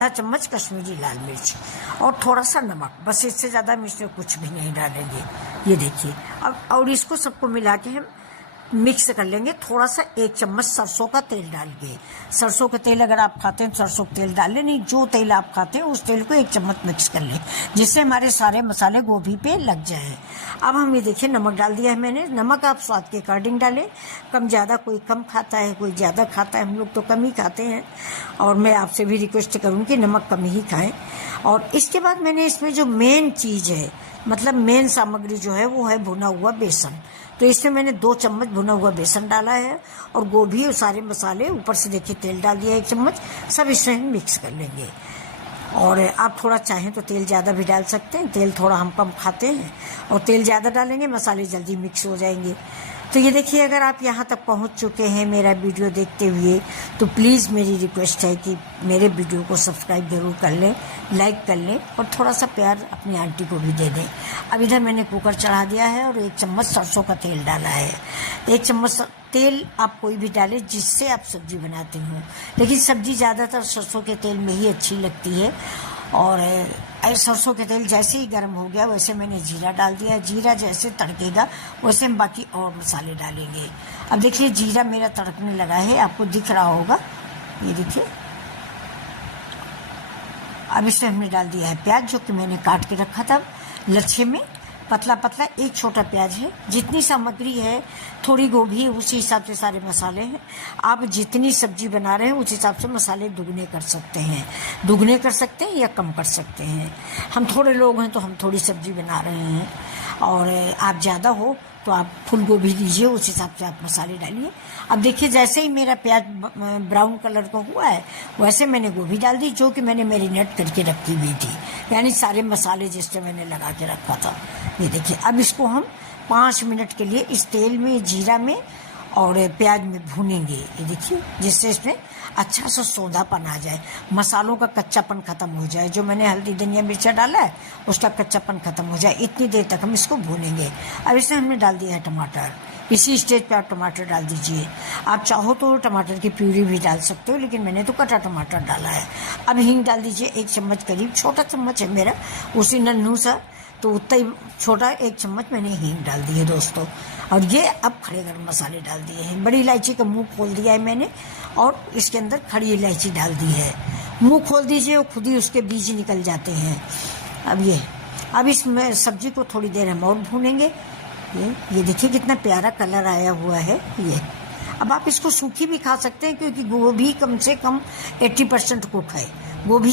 आधा चम्मच कश्मीरी लाल मिर्च और थोड़ा सा नमक, बस इससे ज़्यादा हम इसमें कुछ भी नहीं डालेंगे। ये देखिए अब, और इसको सबको मिला के हम मिक्स कर लेंगे। थोड़ा सा 1 चम्मच सरसों का तेल डाल के, सरसों का तेल अगर आप खाते हैं तो सरसों का तेल डाल लें, नहीं जो तेल आप खाते हैं उस तेल को 1 चम्मच मिक्स कर लें, जिससे हमारे सारे मसाले गोभी पे लग जाएं। अब हम ये देखिए नमक डाल दिया है मैंने। नमक आप स्वाद के अकॉर्डिंग डालें, कम ज़्यादा, कोई कम खाता है कोई ज़्यादा खाता है, हम लोग तो कम ही खाते हैं और मैं आपसे भी रिक्वेस्ट करूँगी कि नमक कम ही खाएँ। और इसके बाद मैंने इसमें जो मेन चीज़ है, मतलब मेन सामग्री जो है वो है भुना हुआ बेसन। तो इसमें मैंने 2 चम्मच भुना हुआ बेसन डाला है और गोभी और सारे मसाले, ऊपर से देखिए तेल डाल दिया 1 चम्मच, सब इसमें हम मिक्स कर लेंगे। और आप थोड़ा चाहें तो तेल ज़्यादा भी डाल सकते हैं, तेल थोड़ा हम कम खाते हैं और तेल ज़्यादा डालेंगे मसाले जल्दी मिक्स हो जाएंगे। तो ये देखिए, अगर आप यहाँ तक पहुँच चुके हैं मेरा वीडियो देखते हुए, तो प्लीज़ मेरी रिक्वेस्ट है कि मेरे वीडियो को सब्सक्राइब ज़रूर कर लें, लाइक कर लें और थोड़ा सा प्यार अपनी आंटी को भी दे दें। अब इधर मैंने कुकर चढ़ा दिया है और 1 चम्मच सरसों का तेल डाला है। 1 चम्मच तेल आप कोई भी डालें जिससे आप सब्ज़ी बनाते हो, लेकिन सब्ज़ी ज़्यादातर सरसों के तेल में ही अच्छी लगती है। और सरसों के तेल जैसे ही गर्म हो गया वैसे मैंने जीरा डाल दिया है। जीरा जैसे तड़केगा वैसे हम बाकी और मसाले डालेंगे। अब देखिए जीरा मेरा तड़कने लगा है, आपको दिख रहा होगा, ये देखिए। अब इसमें हमने डाल दिया है प्याज, जो कि मैंने काट के रखा था लच्छे में, पतला पतला 1 छोटा प्याज है। जितनी सामग्री है, थोड़ी गोभी है, उसी हिसाब से सारे मसाले हैं। आप जितनी सब्जी बना रहे हैं उस हिसाब से मसाले दुगने कर सकते हैं, दुगने कर सकते हैं या कम कर सकते हैं। हम थोड़े लोग हैं तो हम थोड़ी सब्जी बना रहे हैं, और आप ज़्यादा हो तो आप फूल गोभी लीजिए, उस हिसाब से आप मसाले डालिए। अब देखिए जैसे ही मेरा प्याज ब्राउन कलर का हुआ है वैसे मैंने गोभी डाल दी, जो कि मैंने मैरिनेट करके रखी हुई थी, यानी सारे मसाले जिससे मैंने लगा के रखा था। ये देखिए अब इसको हम 5 मिनट के लिए इस तेल में, जीरा में और प्याज में भूनेंगे। ये देखिए, जिससे इसमें अच्छा सा सौंधापन आ जाए, मसालों का कच्चापन ख़त्म हो जाए। जो मैंने हल्दी धनिया मिर्चा डाला है उसका कच्चापन ख़त्म हो जाए, इतनी देर तक हम इसको भूनेंगे। अब इसमें हमने डाल दिया है टमाटर। इसी स्टेज पे आप टमाटर डाल दीजिए। आप चाहो तो टमाटर की प्यूरी भी डाल सकते हो, लेकिन मैंने तो कटा टमाटर डाला है। अब हींग डाल दीजिए 1 चम्मच करीब, छोटा चम्मच है मेरा, उसी नन्हू सा, तो उतना ही छोटा 1 चम्मच मैंने हींग डाल दी है दोस्तों। और ये अब खड़े गरम मसाले डाल दिए हैं। बड़ी इलायची का मुंह खोल दिया है मैंने और इसके अंदर खड़ी इलायची डाल दी है। मुंह खोल दीजिए और खुद ही उसके बीज निकल जाते हैं। अब इसमें सब्जी को थोड़ी देर हम और भूनेंगे। ये देखिए कितना प्यारा कलर आया हुआ है ये। अब आप इसको सूखी भी खा सकते हैं, क्योंकि गोभी कम से कम 80% कुक है। गोभी